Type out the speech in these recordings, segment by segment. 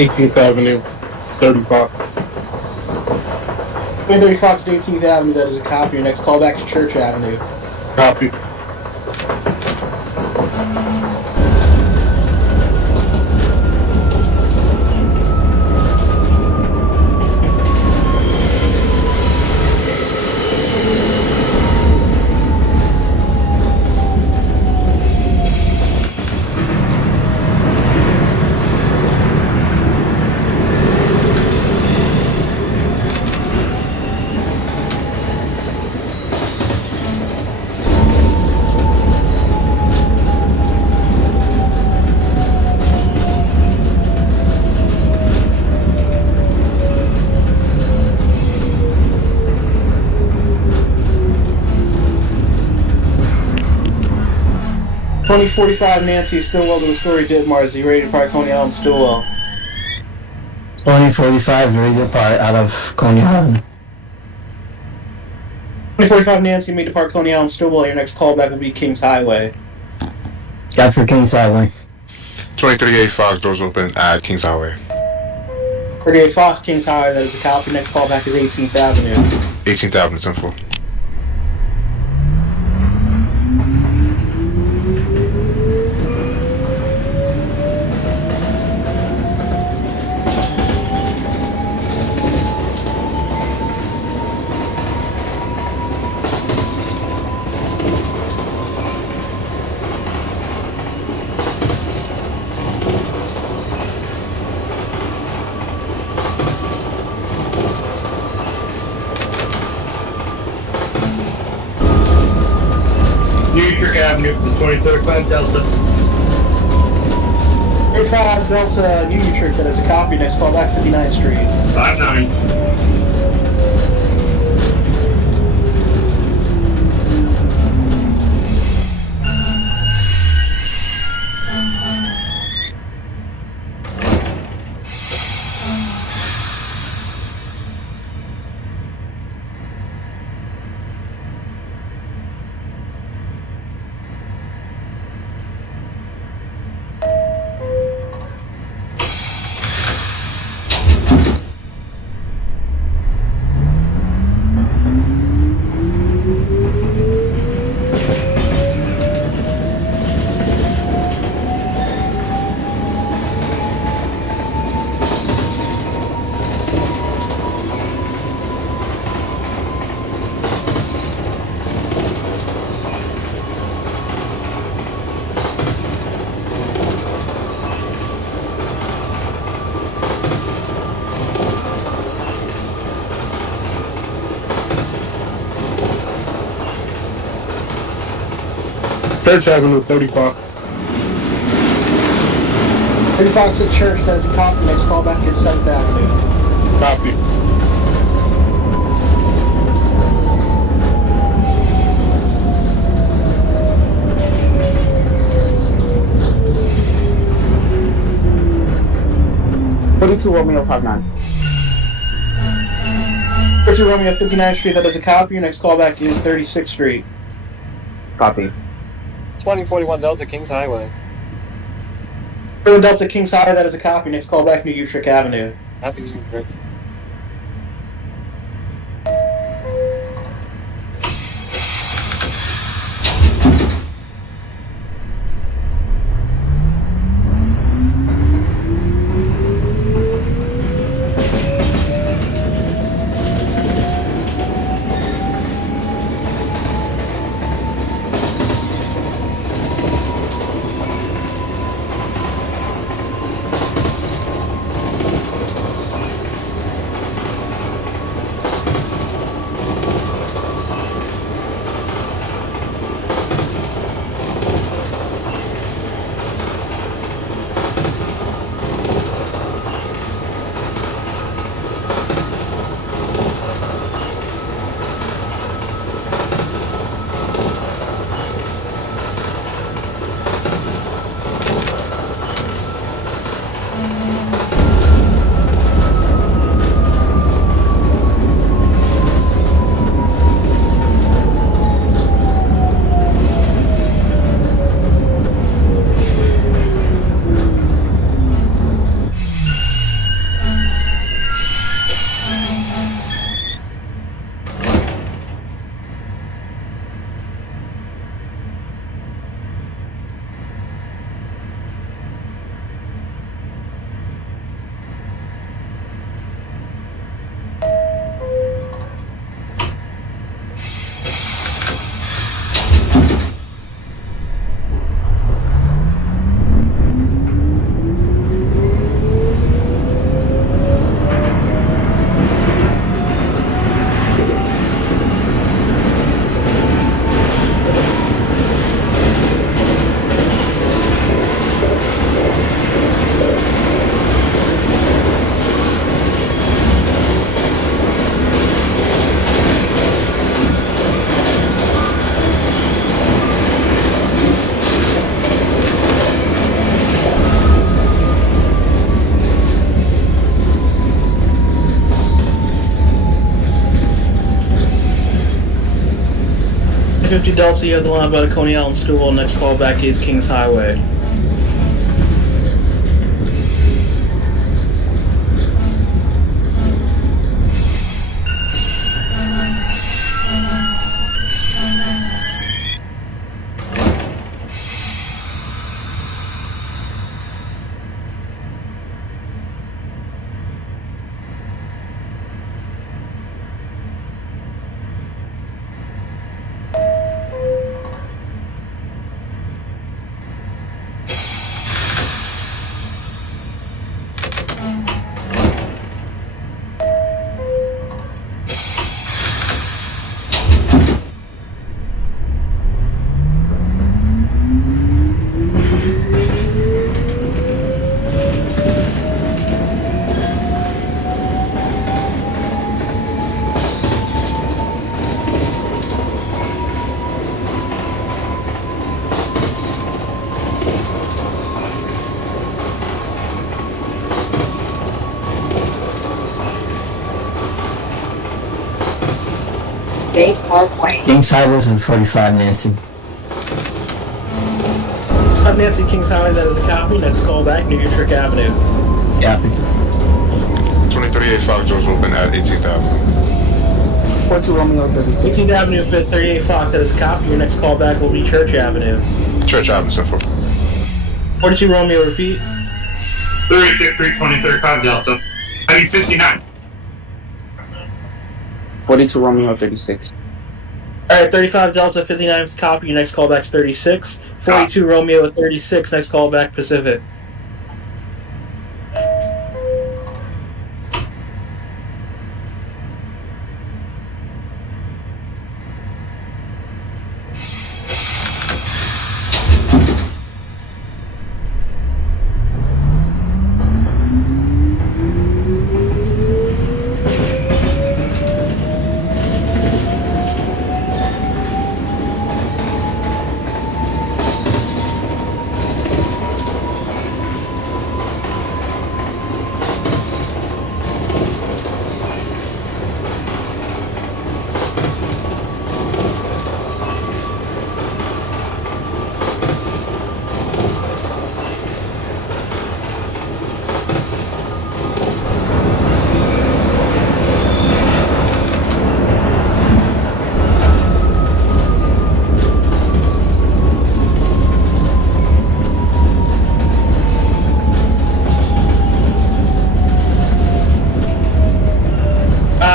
18th Avenue, 30 Fox. 30 Fox to 18th Avenue, that is a copy. Your next call back to Church Avenue. Copy. $2045 Nancy, Stillwell to the Story Ditmars. Are you ready to park Coney Island, Stillwell? 2045, ready to depart out of Coney Island. 2045 Nancy, made to park Coney Island, Stillwell. Your next callback will be Kings Highway. Got for Kings Highway. 2038 Fox, doors open at Kings Highway. 38 Fox, Kings Highway, that is a copy. Next callback is 18th Avenue. 18th Avenue, 10-4. Avenue from 23rd Clan Delta. 35 Delta Union Trick, that is a copy. Next callback 59th Street. 5-9. Church Avenue, 30 Fox. 30 Fox at Church, that is a copy. Next callback is 7th Avenue. Copy. Romeo 59. 42 Romeo 59th Street, that is a copy. Your next callback is 36th Street. Copy. 2041 Delta Kings Highway. For the Delta Kings Highway, that is a copy. Next callback New Utrecht Avenue. Happy New Year. 2050 Delta, you have the line by the Coney Island School. Next callback is Kings Highway. Kings Highway and 45 Nancy. Nancy, Kings Highway, that is a copy. Next callback, New Utrecht Avenue. Copy. 2038 Fox doors open at 18th Avenue. 42 Romeo 36. 18th Avenue, 38 Fox, that is a copy. Your next callback will be Church Avenue. Church Avenue, 10-4. 42 Romeo, repeat. 36, 323, Delta. 59. 42 Romeo 36. Alright, 35 Delta, 59 is copy. Your next callback is 36. 42 Romeo at 36, next callback Pacific.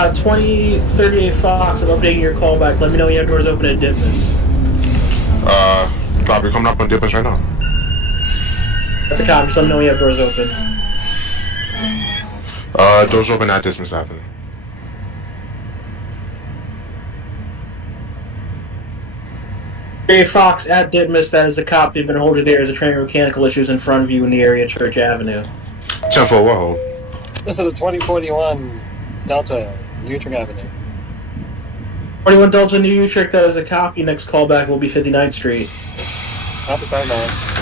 Uh, 2038 Fox, I'm updating your callback. Let me know when you have doors open at Ditmas. Copy, coming up on Dippers right now. That's a copy, just let me know when you have doors open. Doors open at Dismas Avenue. Fox at Ditmas, that is a copy. Been hold you there as a train mechanical issues in front of you in the area, Church Avenue. 10-4, what hold? This is a 2041 Delta, Utrecht Avenue. 21 Delta New Utrecht, that is a copy. Next callback will be 59th Street. Copy 59.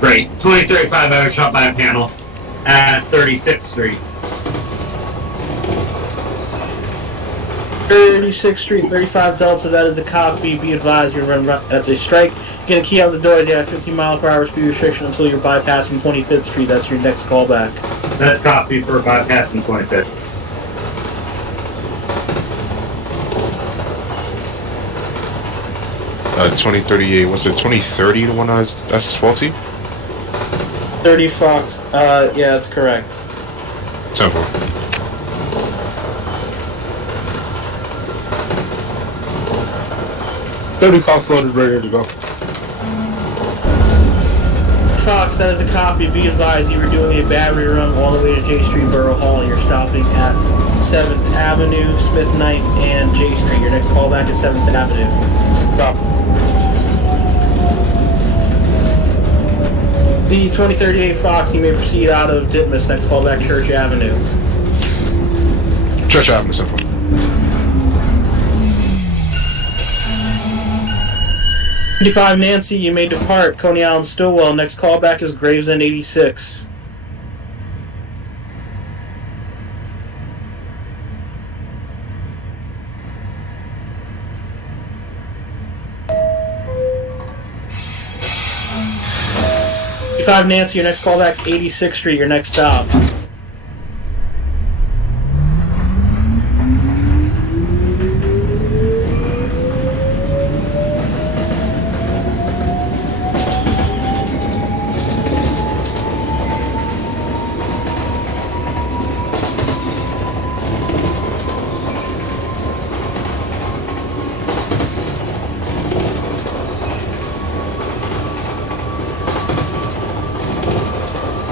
Great. 2035, I was shot by a panel at 36th Street. 36th Street, 35 Delta, that is a copy. Be advised, you're running. That's a strike. You're going to key out the door. You have 15 mile per hour speed restriction until you're bypassing 25th Street. That's your next callback. That's copy for bypassing 25th. Uh, 2038, what's it, 2030, the one that's faulty? 30 Fox, yeah, that's correct. 10-4. $35 loaded, ready to go. Fox, that is a copy. Be advised, you were doing a battery run all the way to J Street Borough Hall, and you're stopping at 7th Avenue, Smith 9th, and J Street. Your next callback is 7th Avenue. Stop. The 2038 Fox, you may proceed out of Ditmas. Next callback, Church Avenue. Church Avenue, simple. $55 Nancy, you may depart. Coney Island Stillwell. Next callback is Gravesend 86. $55 Nancy, your next callback is 86th Street, your next stop.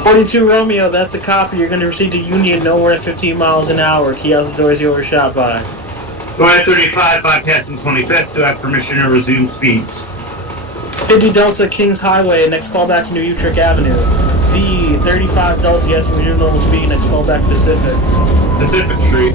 $42 Romeo, that's a copy. You're going to receive the Union nowhere at 15 miles an hour. Key out the doors you overshot by. Go ahead 35, bypassing 25th. Do I have permission to resume speeds? 50 Delta Kings Highway, next callback to New Utrecht Avenue. V 35 Delta, yes, resume normal speed, next callback Pacific. Pacific Street.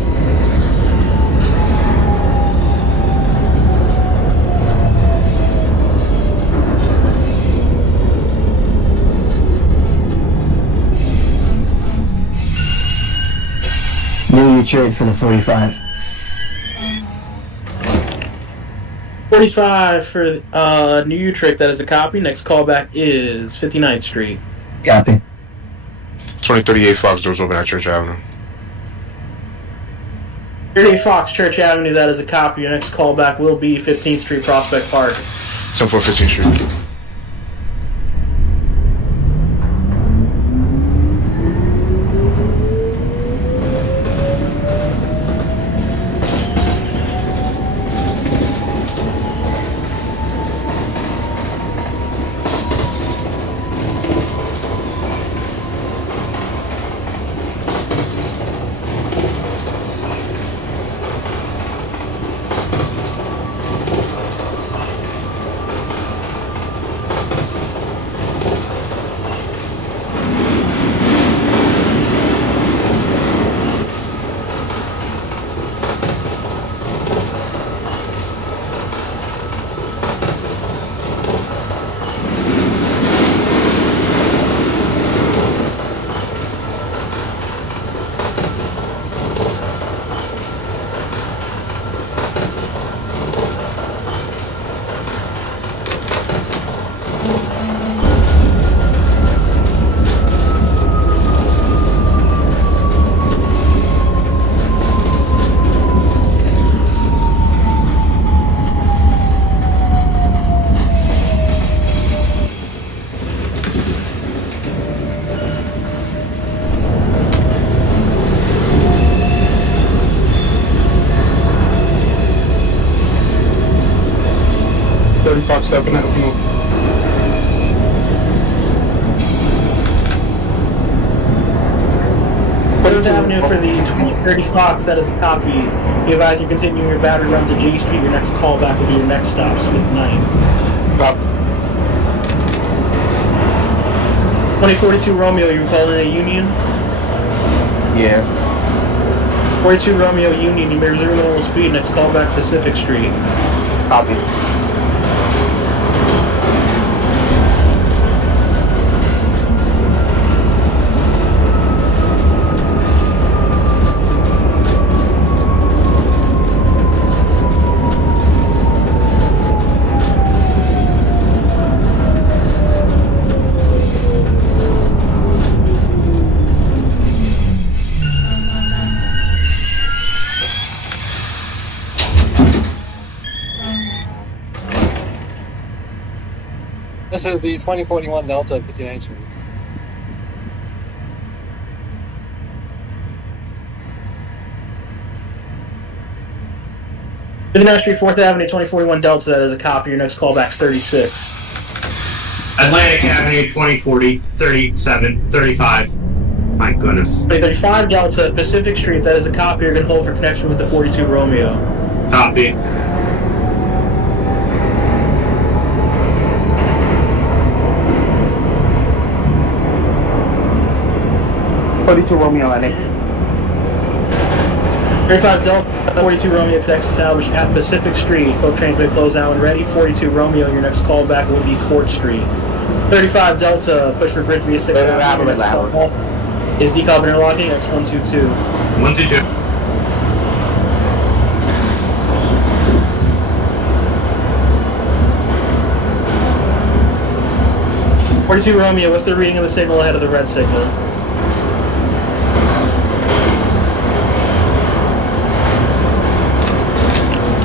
New Utrecht for the 45. 45 for New Utrecht, that is a copy. Next callback is 59th Street. Copy. 2038 Fox, doors open at Church Avenue. 38 Fox, Church Avenue, that is a copy. Your next callback will be 15th Street, Prospect Park. 715 Street. Fox 7 Avenue. Third Avenue for the 2030 Fox, that is a copy. You advise you continue your battery runs at J Street. Your next callback will be your next stop, Smith 9th. Copy. 2042 Romeo, you were calling in a Union? Yeah. 42 Romeo Union, you may resume normal speed. Next callback Pacific Street. Copy. This is the 2041 Delta 59th Street. Street, 4th Avenue, 2041 Delta, that is a copy. Your next callback's 36. Atlantic Avenue, 2040, 37, 35. My goodness. 2035 Delta, Pacific Street, that is a copy. You're going to hold for connection with the 42 Romeo. Copy. To Romeo, Atlantic. 35 Delta, 42 Romeo connects established at Pacific Street. Both trains may close now and ready. 42 Romeo, your next callback will be Court Street. 35 Delta, push for bridge via 6 Avenue. Your next callback is decob interlocking X122. 122. Forty-two Romeo, what's the reading of the signal ahead of the red signal?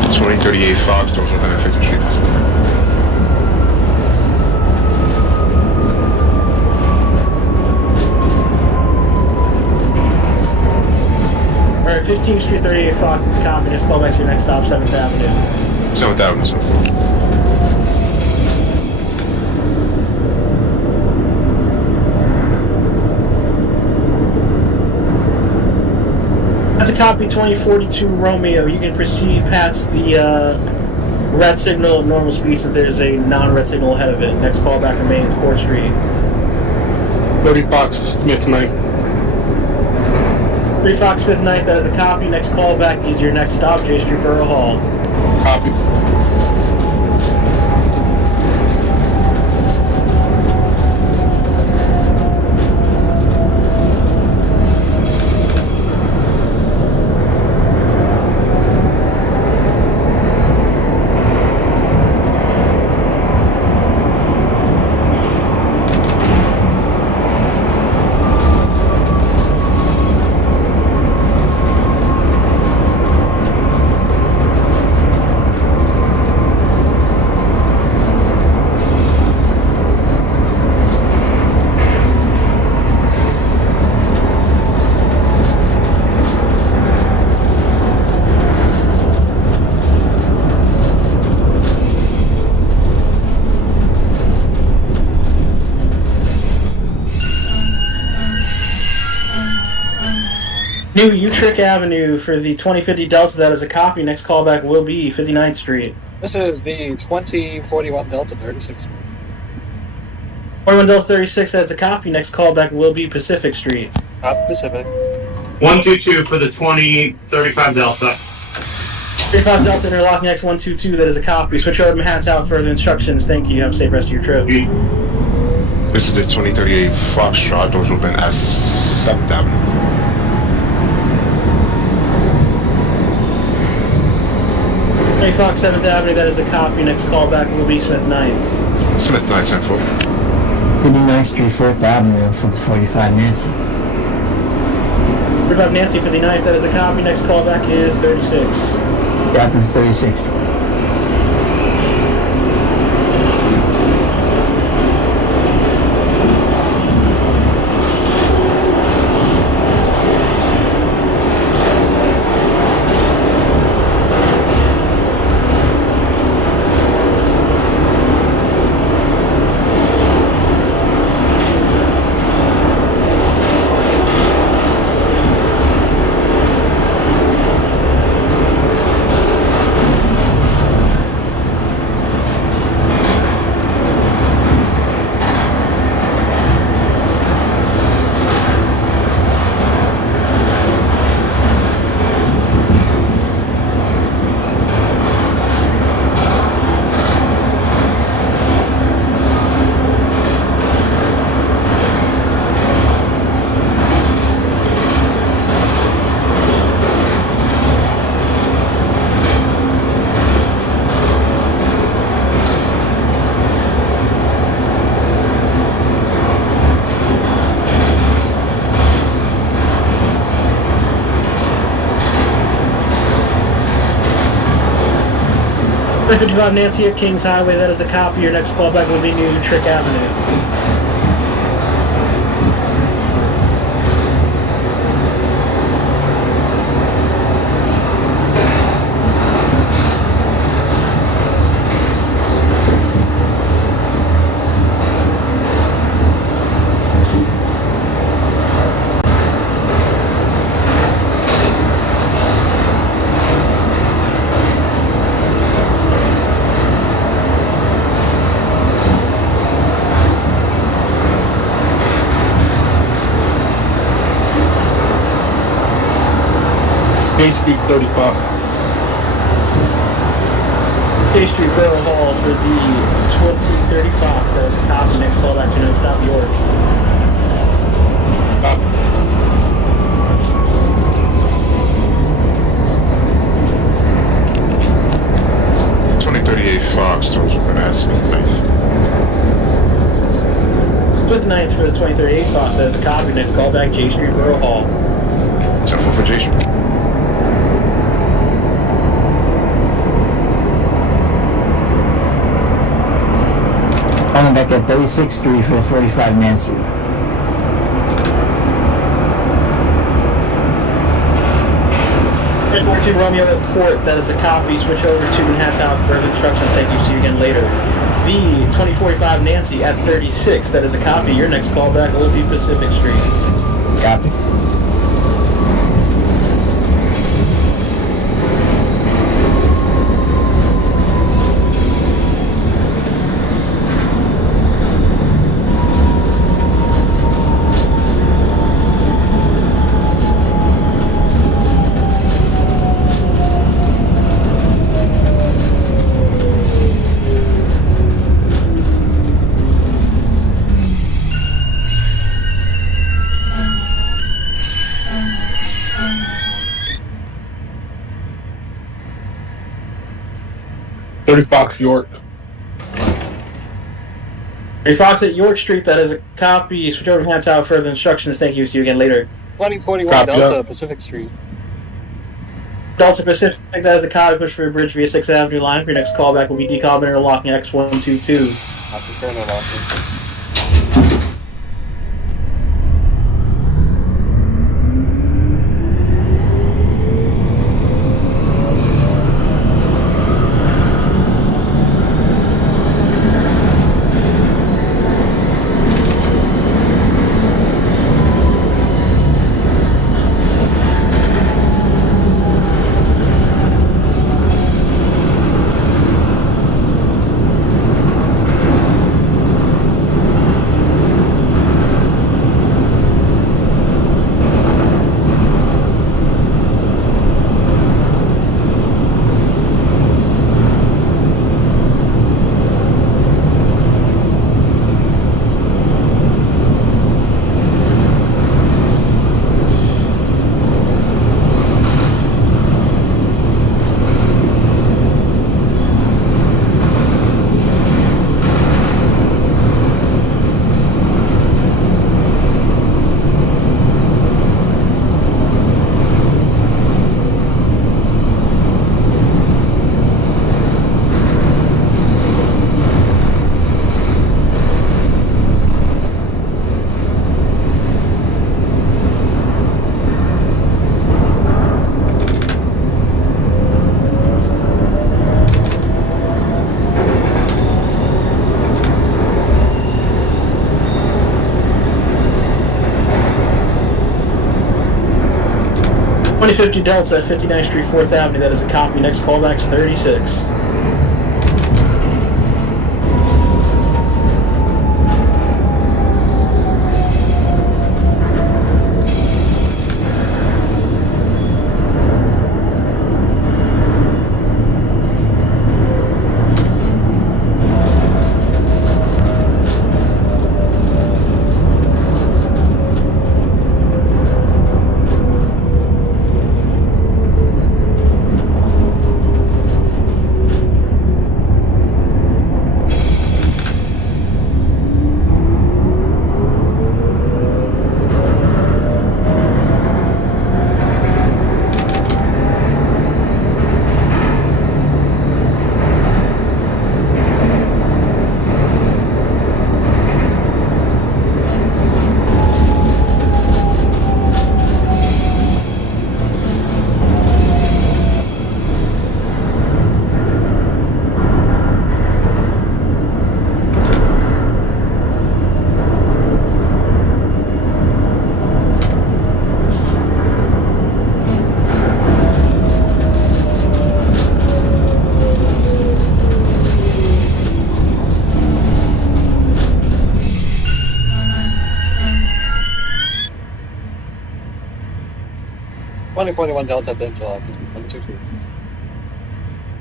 It's 2038 Fox, doors open at 50th Street. Alright, 15th Street, 38 Fox, it's copy. Next callback to your next stop, 7th Avenue. 7th Avenue, 7th. That's a copy, 2042 Romeo. You can proceed past the red signal at normal speed since there's a non-red signal ahead of it. Next callback remains Court Street. 30 Fox, Smith Knight. 3 Fox 5th Night, that is a copy. Next callback is your next stop, J Street Borough Hall. Copy. New Utrecht Avenue for the 2050 Delta, that is a copy. Next callback will be 59th Street. This is the 2041 Delta 36. 41 Delta 36, that is a copy. Next callback will be Pacific Street. Pacific. 122 for the 2035 Delta. 35 Delta interlocking X122, that is a copy. Switch over to hats out, further instructions. Thank you. Have a safe rest of your trip. This is the 2038 Foxtrot, doors open at 7th Avenue. 8 Fox 7th Avenue, that is a copy. Next callback will be Smith Knight. Smith Knight, 10-4. 59th Street, 4th Avenue from 45 Nancy. 45 Nancy 59th, that is a copy. Next callback is 36. Rapid 36. Right 55 Nancy at Kings Highway, that is a copy. Your next callback will be New Utrecht Avenue. K Street 35. K Street, Borough Hall for the 2030 Fox. That was a copy. Next call back to non-stop York. Copy. Fox, those have been at Smith Ninth. Smith Ninth for the 2038 Fox. That is a copy. Next call back J Street, Borough Hall. 10-4 for J Street. Calling back at 36th Street for 45 Nancy. Red 42 Romeo at Court. That is a copy. Switch over to Manhattan for further instructions. Thank you. See you again later. The 2045 Nancy at 36. That is a copy. Your next call back will be Pacific Street. Copy. Fox York. 30 Fox at York Street. That is a copy. Switch over to Manhattan for further instructions. Thank you. See you again later. 2041 Copy Delta that. Pacific Street. Delta Pacific, that is a copy. Push for a bridge via 6th Avenue line. For your next callback will be decom interlocking X122. Copy, turn it off. .50 Delta at 59th Street, 4th Avenue. That is a copy. Next callback's 36. 2041 Delta, then July 122.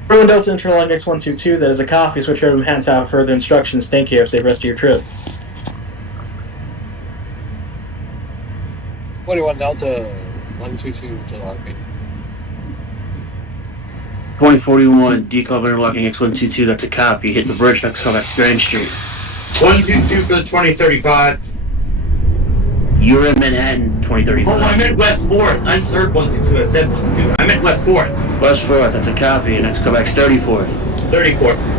Rowan Delta Interlog X122, that is a copy. Switch over to hands out further instructions. Thank you. Have a safe rest of your trip. 41 Delta, 122 July 2041, declub interlocking X122, that's a copy. Hit the bridge next call, that's Grand Street. 122 for the 2035. You're in Manhattan, 2035. Oh, I meant West 4th. I just heard 122. I said 122. I meant West 4th. West 4th, that's a copy. Next call back's 34th. 34th.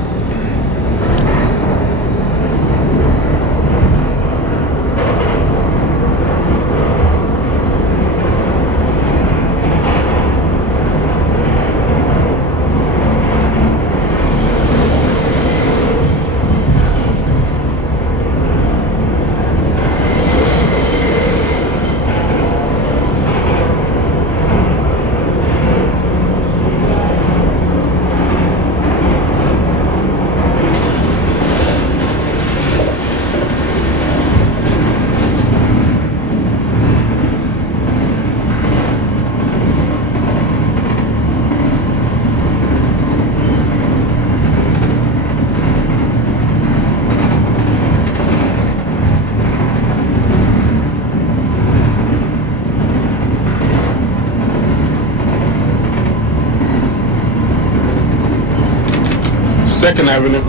Second Avenue.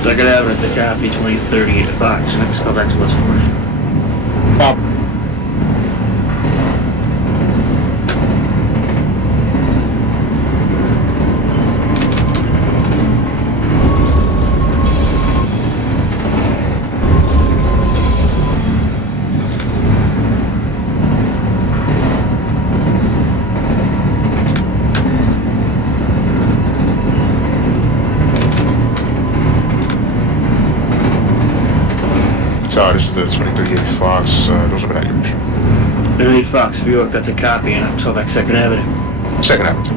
Second Avenue, that's a copy. 2038 Fox. Next call back's West 4th. Pop. So this is the 2038 Fox. Those are that yours. 38 Fox, New York, that's a copy. And next call back Second Avenue. Second Avenue.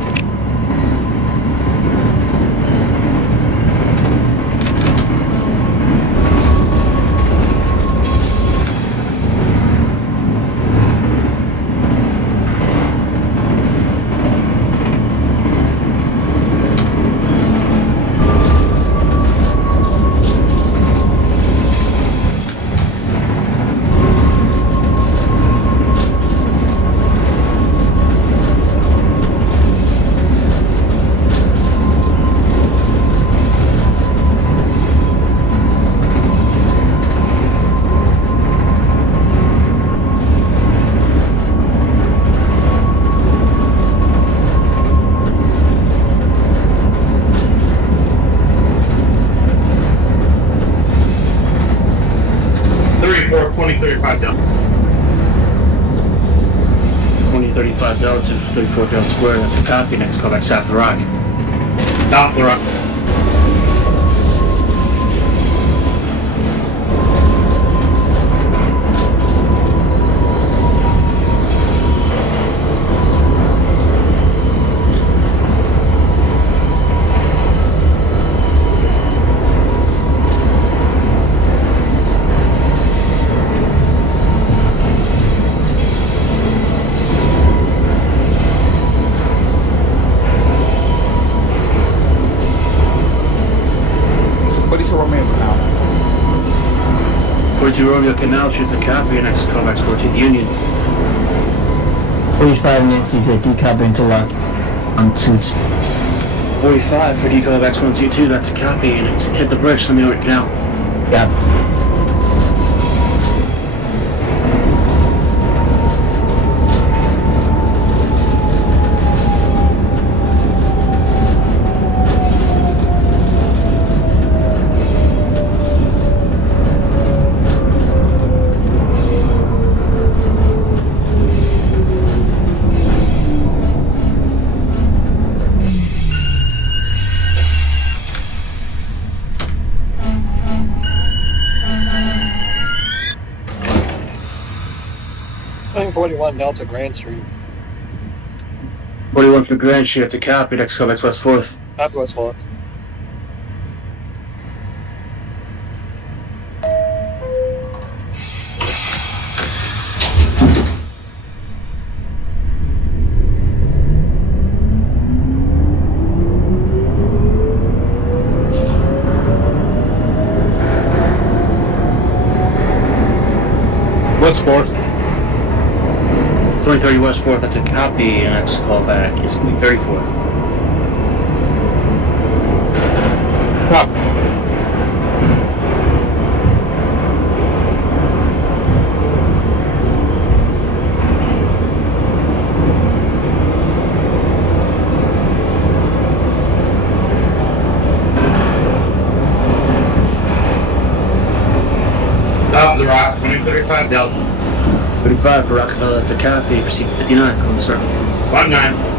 Delta. 2035 Delta, 34 Delta Square, that's a copy. Next call back South the Rock. Stop the rock. Romeo Canal, shoots a copy. Next call back's 14th Union. 45 Nancy's a decouple interlock on Toots. 45 for decall back's 122, that's a copy. And it's hit the bridge from the Norwood Canal. Yeah. I 41 Delta Grand Street. 41 for Grand Street, that's a copy. Next call back's West 4th. After West 4th. 2030 West 4th, that's a copy, and next callback is going to be 34. Copy. Top of the rock, 2035 Delta. 35 for Rockefeller, that's a copy. Proceed to 59, Columbus Circle. 19.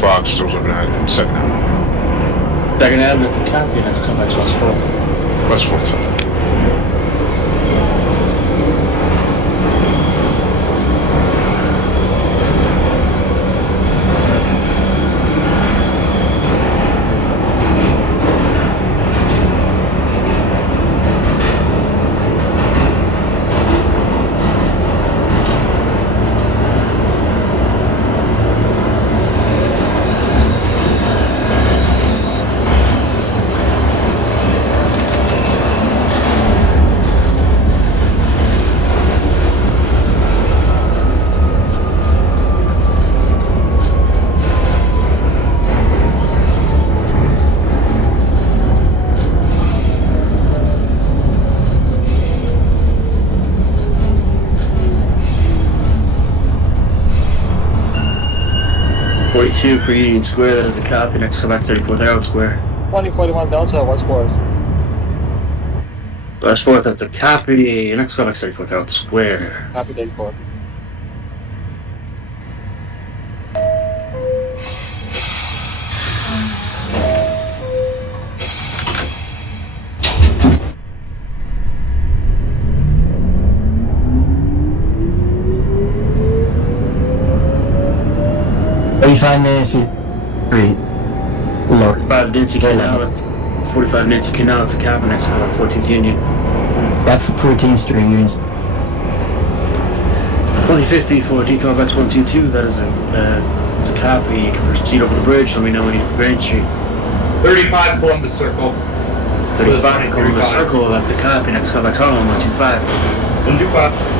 Fox, those looking at Second Avenue. Second Avenue, that's a copy, and next callback is West 4th. West 4th. For Union Square, that is a copy. Next callback 34th Harold Square. 2041 Delta, West 4th. West 4th, that's a copy. Next callback 34th Harold Square. Copy, 34. Minutes is 3. Lord. 5 Nancy Canal, that's 45 Nancy Canal, that's a copy. Next callback 14th Union. That 14th Street Unions. 2050 for callbacks 122, that is it's a copy. You can proceed over the bridge, let me know when you're Grand Street. 35 Columbus Circle. 35 Columbus Circle, that's a copy. Next callback Harlem 125. 125.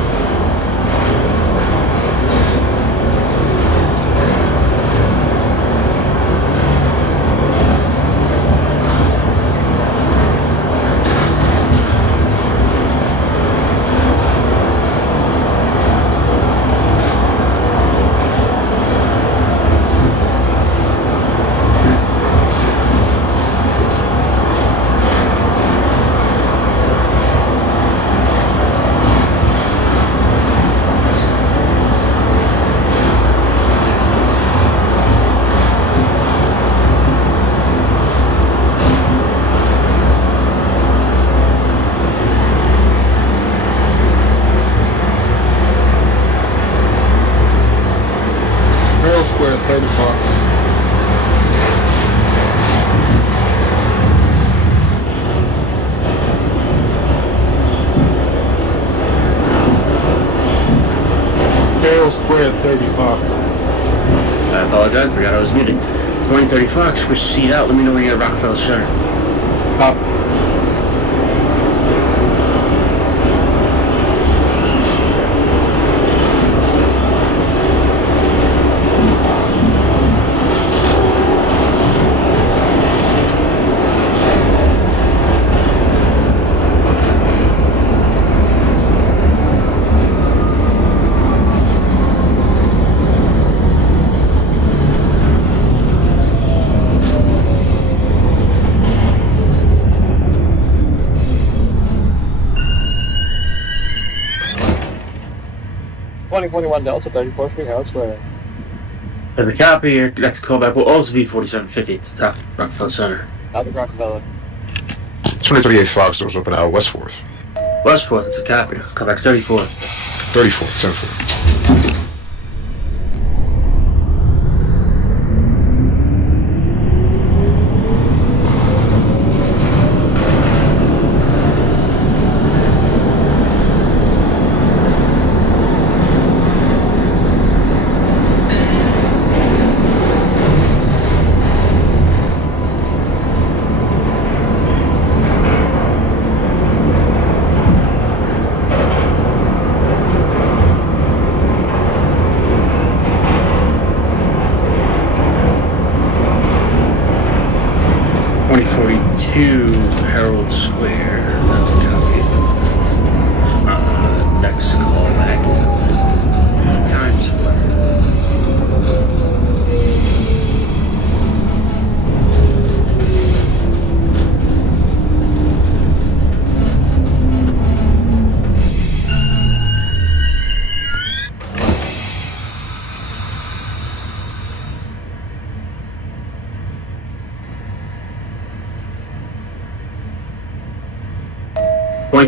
Square, 30 Fox. Carroll Square, 30 Fox. I apologize, forgot I was muted. 2030 Fox, proceed out, let me know when you're at Rockefeller Center. Copy. 2041 Delta, 34 Street, Harold Square. As a copy, your next callback will also be 4750 at the top of Rockefeller Center. Out of Rockefeller. 2038 Fox, doors open out West 4th. West 4th, it's a copy. Let's call back 34th. 34th, 10-4. Harold Square. That's a copy. Next callback is Times Square.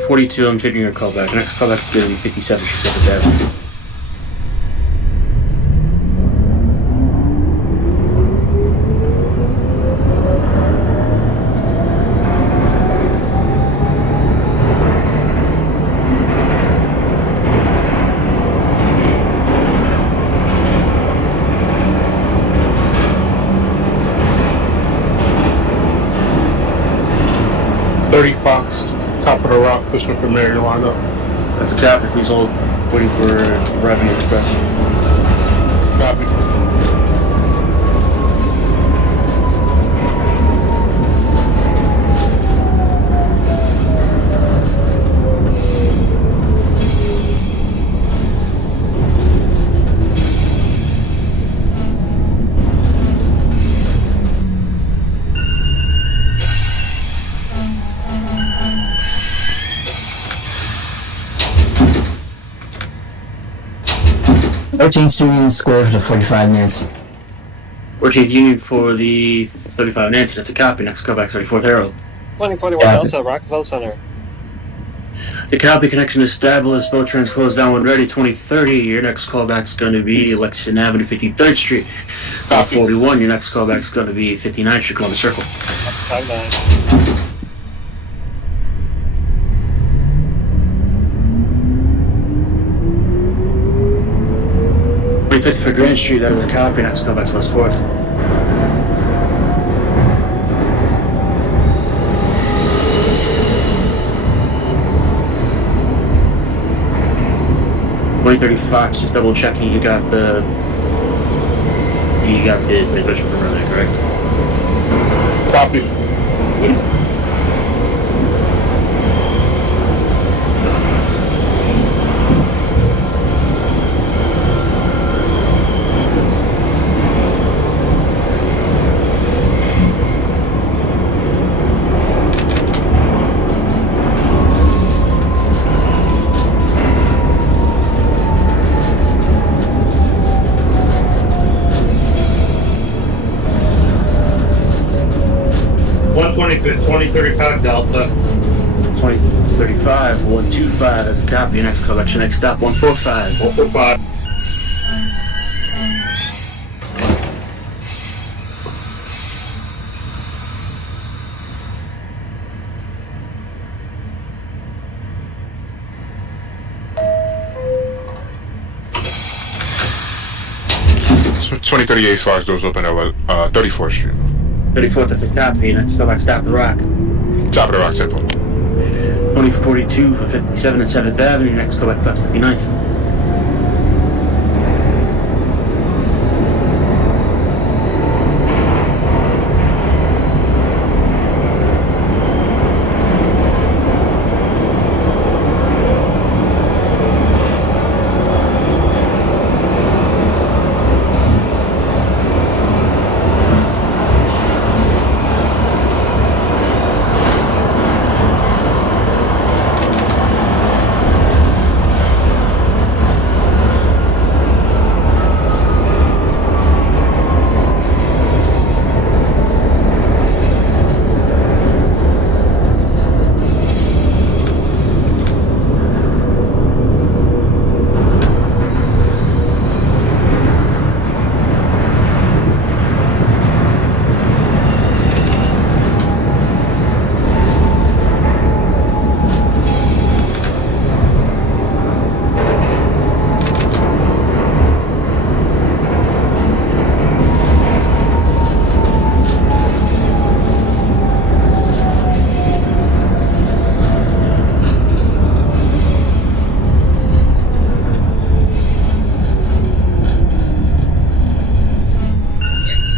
.42, I'm taking your callback. Next callback is going to be 57, she said it there. Fox, top of the rock, pushing for Mary line up. That's a copy. Please hold. Waiting for Revenue Express. Copy. Union Square for the 45 minutes. 14th Union for the 35 Nancy. That's a copy. Next callback 34th Herald. 2041 Delta, Rockefeller Center. The copy connection established. Boat trains closed down when ready. 2030. Your next callback is going to be Lexington Avenue, 53rd Street. 41. Your next callback is going to be 59th Street, Columbus Circle. 59. 50 for Grand Street, that is a copy. Next callback West 4th. .30 Fox, just double checking you got the transmission from earlier, correct? Copy. Benefit 2035 Delta. 2035, 125 as a copy. Next collection, next stop 145. 145. So 2038 Fox doors open at 34th Street. 34th is a copy. Next collection, stop the rock. Top of the rock, tempo. 2042 for 57 and 7th Avenue. Next collection, stops 59th.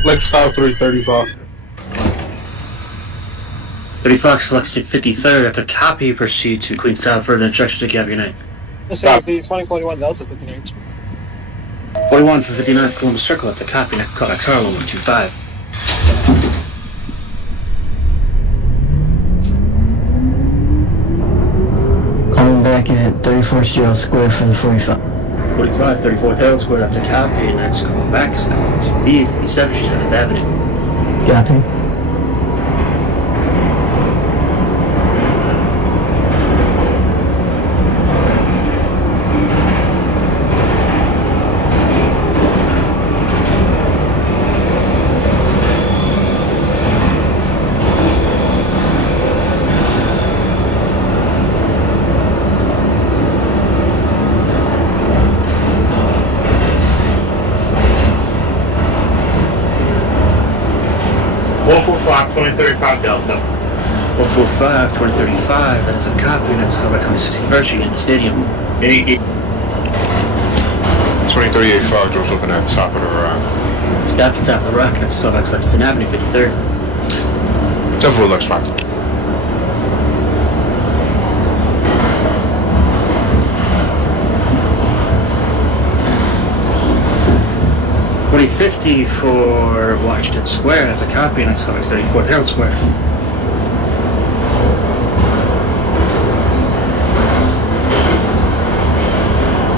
Lex 5335. 30 Fox, Lexington 53rd. That's a copy. Proceed to Queenstown. Further instructions. Take care. Have a good night. This is the 2041 Delta 59. 41 for 59th Columbus Circle. That's a copy. Next call back. Harlow 125. Calling back at 34th Street Square for the 45. 45, 34th Herald Square. That's a copy. Next call back is going to be 57th Street 7th Avenue. Copy. Fox 2035 Delta. 145, 2035. That is a copy. Next call back on the 61st Street Yankee Stadium. Yankee. 2038 Fox, just looking at top of the rock. It's got the top of the rock. Next call back to Lexington Avenue 53rd. 10-4 Lex 5. $20.50 for Washington Square. That's a copy. Next call back 34th Herald Square.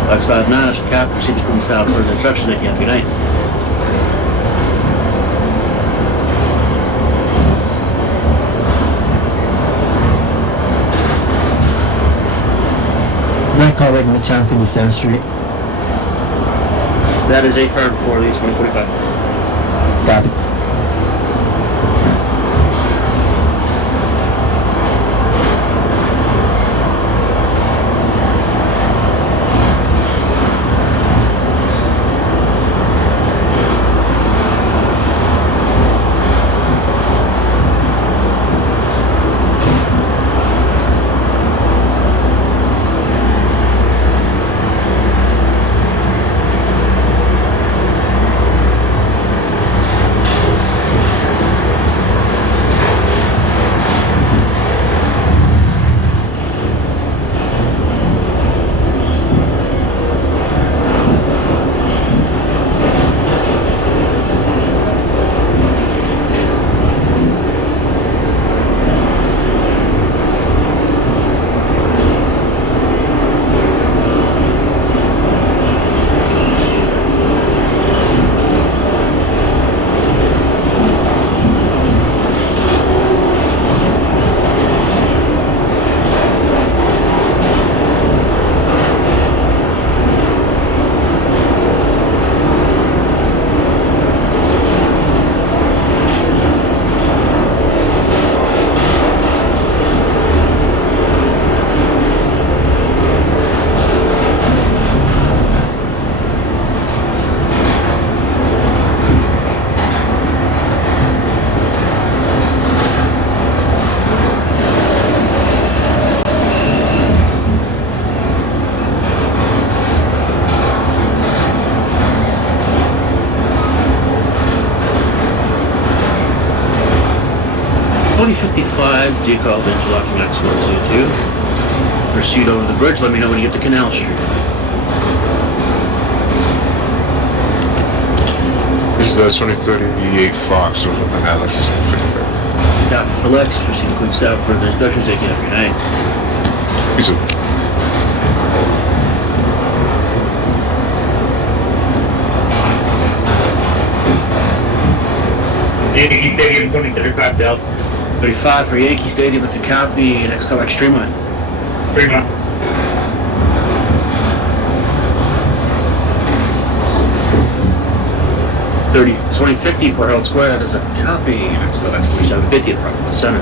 Lex 5 now, that's a copy. Proceed to Queenstown for the instructions. Thank you. Have a good night. Night call back Midtown 57th Street. That is a firm for the 2045. Copy. Decalled interlocking X122. Proceed over the bridge. Let me know when you get to Canal Street. This is the 2038 Fox, so looking at Lex 53rd. Copy for Lex. Proceed to Queenstown for the instructions. Take care. Have a good night. You too. Yankee Stadium 2035 Delta. 35 for Yankee Stadium. It's a copy. Next call back Streamline. Fremont. 2050 for Herald Square. That is a copy. Next call back 4750 at Providence Center.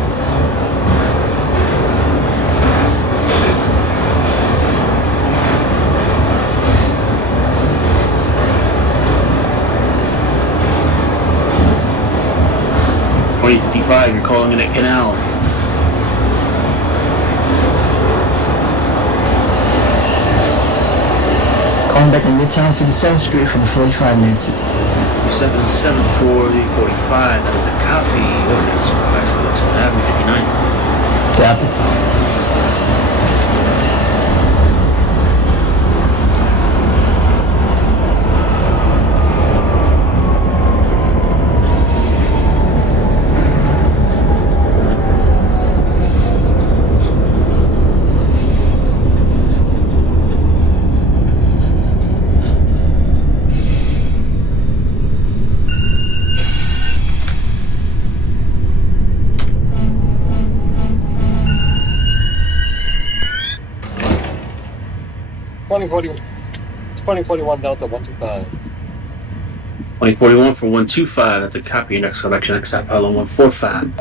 $20.55, you're calling in at Canal. Calling back at Midtown 57th Street for the 45 minutes. 277 for the 45. That is a copy. Your next callback's for Lexington Avenue, 59th. Copy. Twenty forty one Delta 125. 2041 for 125. That's a copy. Your next callback's next stop, Apollo 145.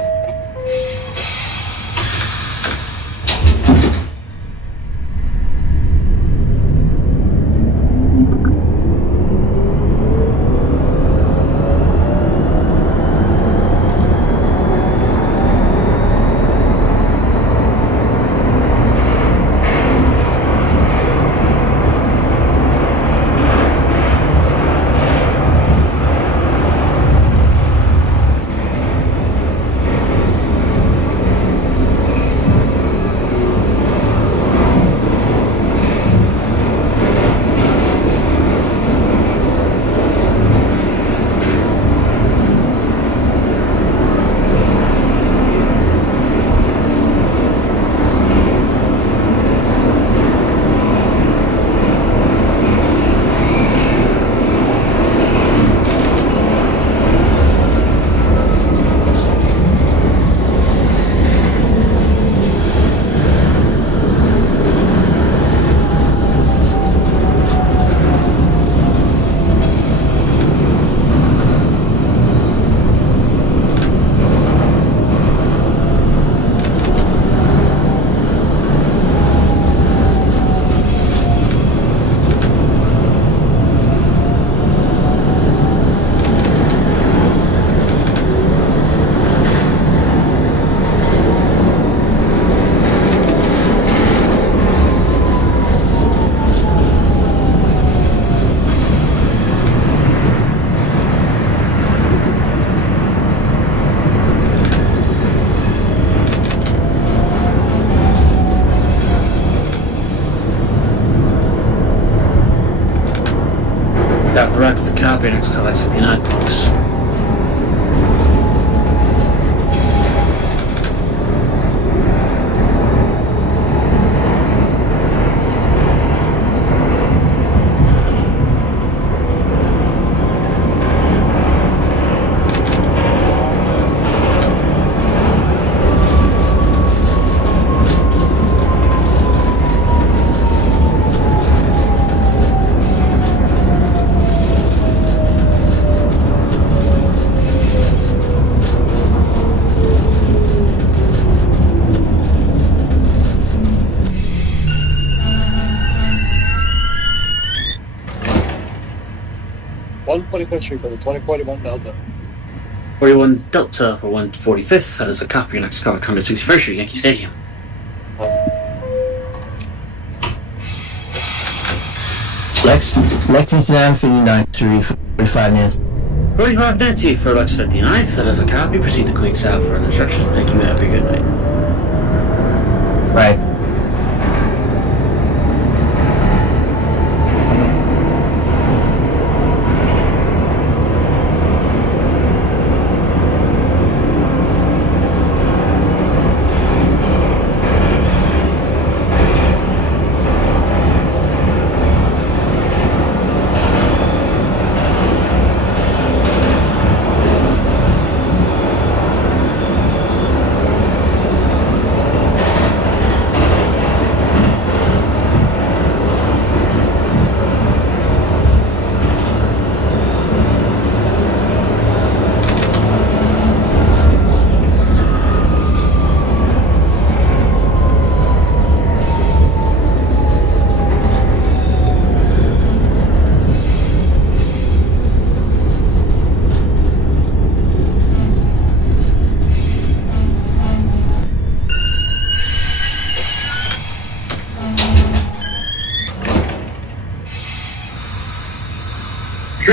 Dr. Rock, that's a copy. Next callback's 59, Columbus. Street for the 2041 Delta. 41 Delta for 145th. That is a copy. Your next call, 161st Street, Yankee Stadium. Lexington Avenue, 59th Street, 45 minutes. 45 Nancy for Lex 59th. That is a copy. Proceed to Queen South for instructions. Thank you. Have a good night. Right.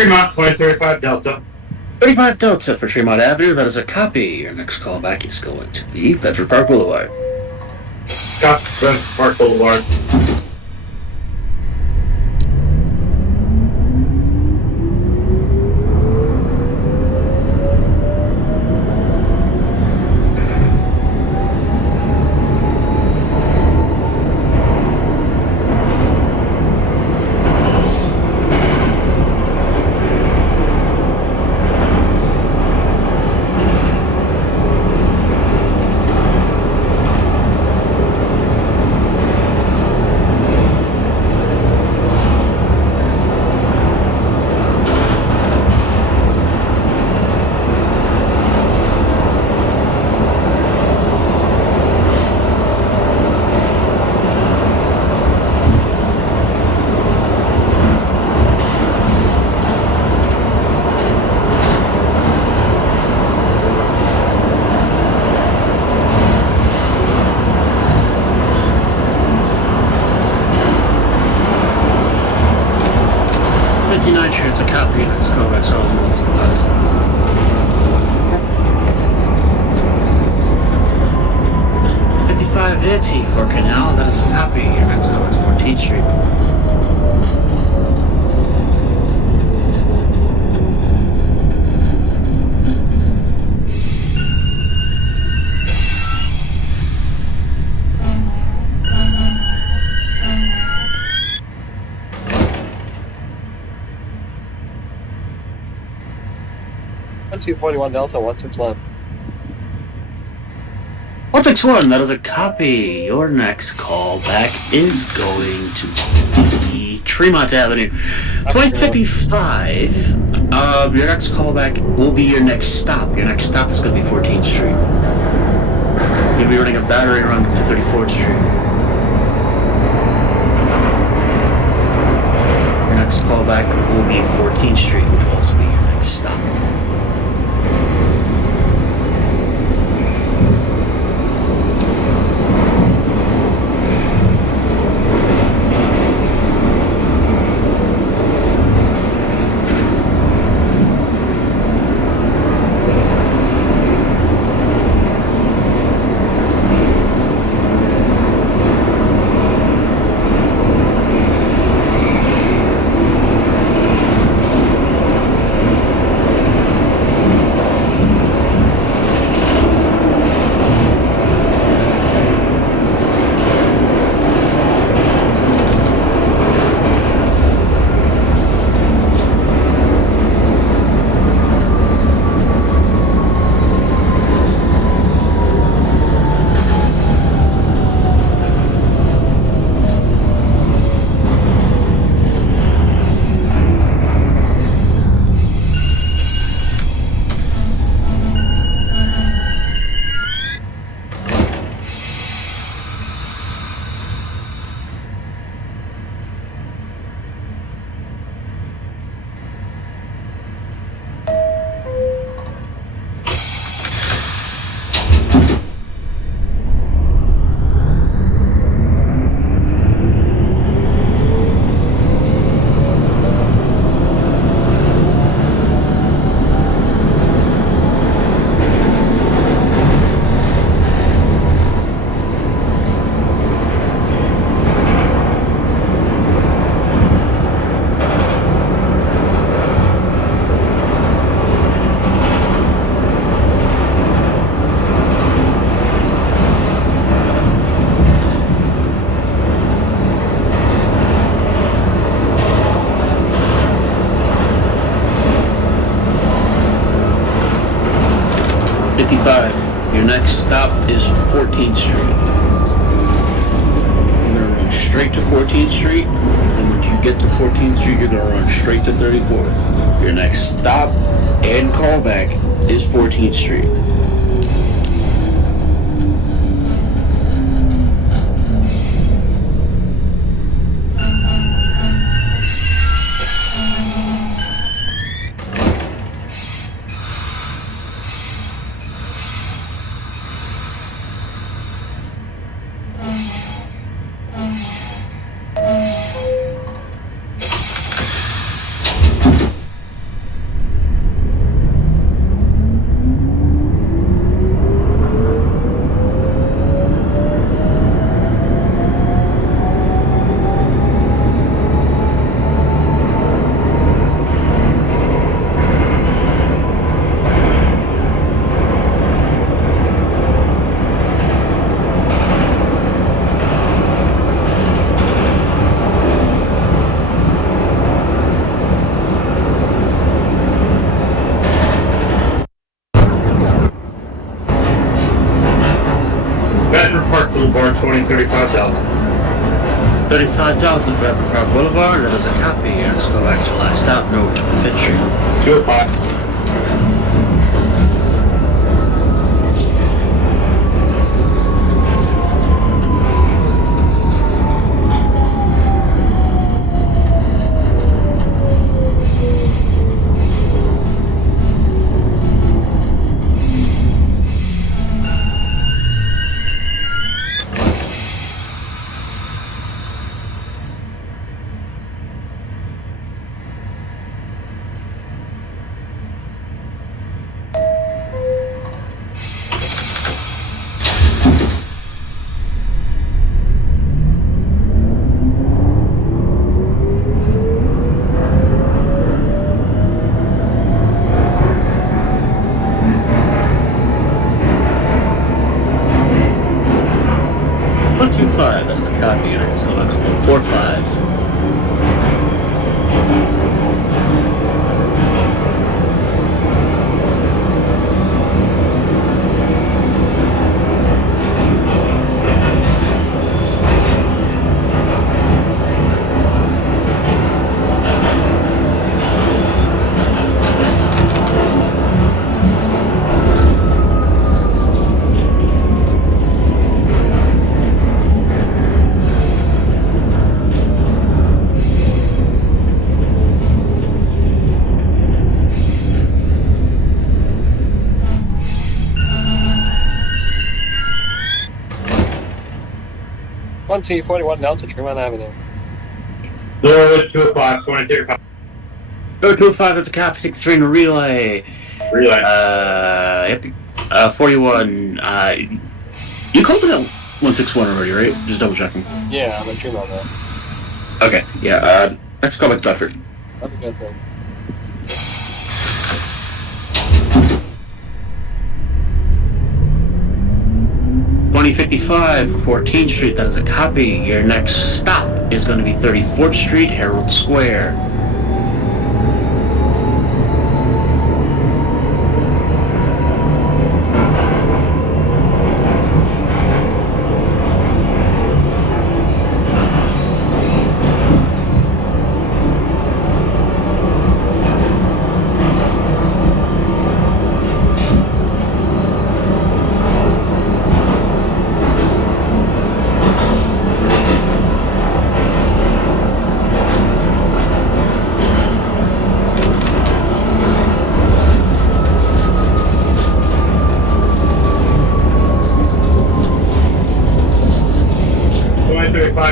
Tremont, 2035 Delta. 35 Delta for Tremont Avenue. That is a copy. Your next callback is going to be Bedford Park Boulevard. Copy, Bedford Park Boulevard. It's a copy. Let's go back to all the 55 Itty for Canal. That is a copy. Your next go is 14th Street. T41 Delta 161. 161, that is a copy. Your next callback is going to be Tremont Avenue. 2055. Your next callback will be your next stop. Your next stop is going to be 14th Street. You'll be running a battery run to 34th Street. Your next callback will be 14th Street, which will also be your next stop. Your next stop is 14th Street. You're going to run straight to 14th Street, and when you get to 14th Street, you're going to run straight to 34th. Your next stop and callback is 14th Street. 2035 Delta. 35 Delta for Rapid Fire Boulevard. That is a copy. Let's go back to last stop. No 25th Street. 205. That's a copy. Let's go back to 145. One T41 Delta, Tremont Avenue. Norwood-205, 2035. Go 205, that's a copy. Take the train to relay. Relay. Yep. 41. You called it at 161 already, right? Just double checking. Yeah, I'm in Tremont now. Okay, yeah, next call back to Bedford. Have a good one. 2055, 14th Street, that is a copy. Your next stop is going to be 34th Street, Herald Square.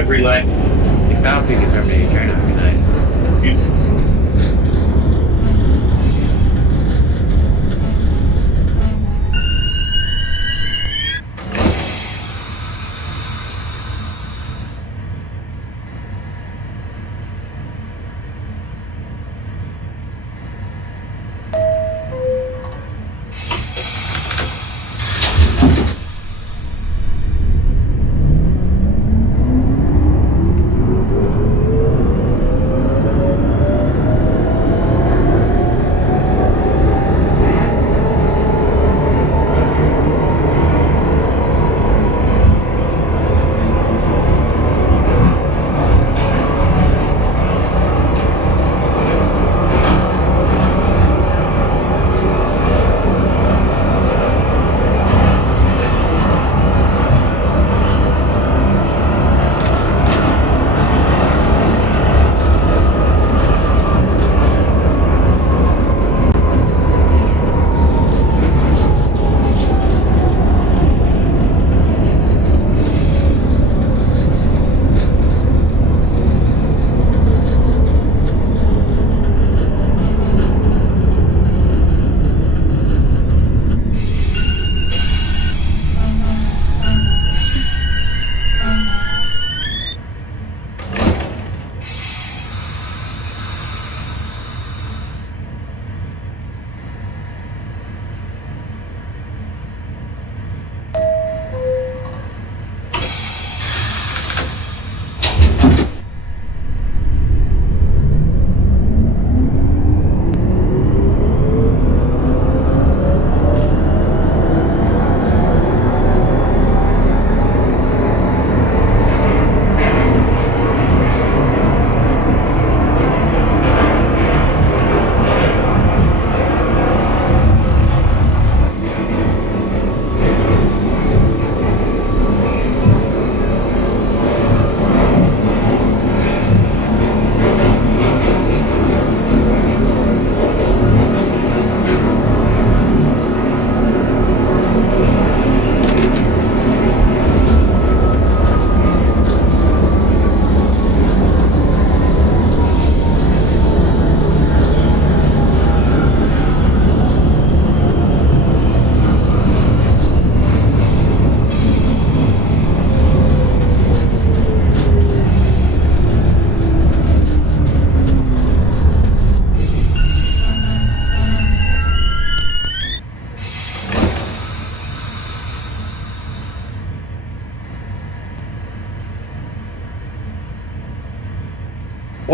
Relay. The copy can terminate train every night.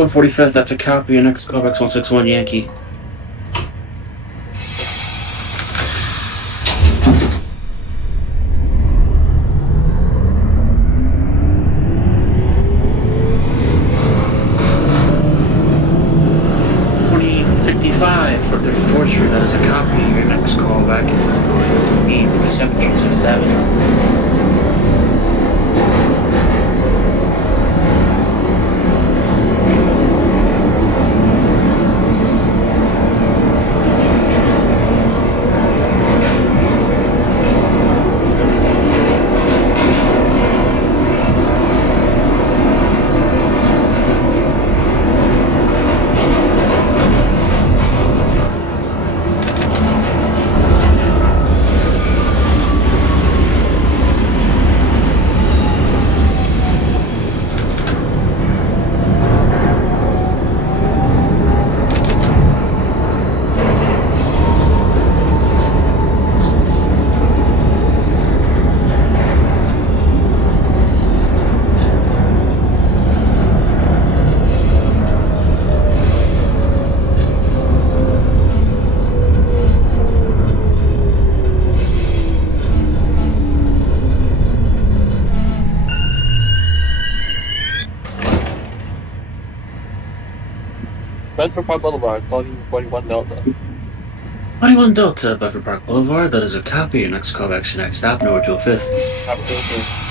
145th, that's a copy. Your next callback's 161 Yankee. For 34th Street, that is a copy. Your next callback is going to be for the 7th Street, 7th Avenue. Bedford Park Boulevard, 41 Delta. 21 Delta, Bedford Park Boulevard, that is a copy. Your next callback's your next stop, Norwood-205. Copy 205.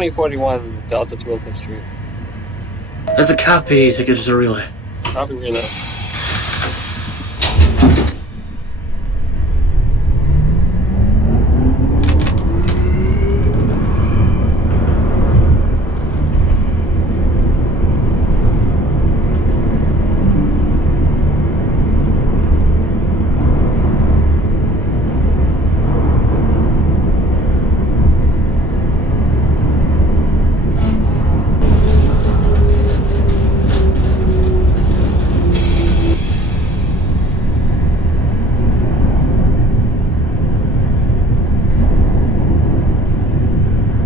.41 Delta to Open Street. That's a copy. Take it as a relay. Copy relay.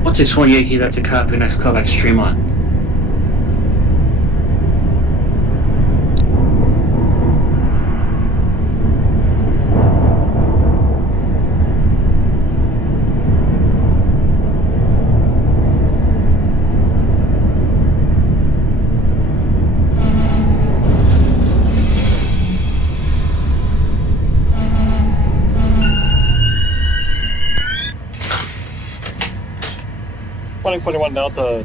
What's a 2080? That's a copy. Next callback, stream on. .41 Delta.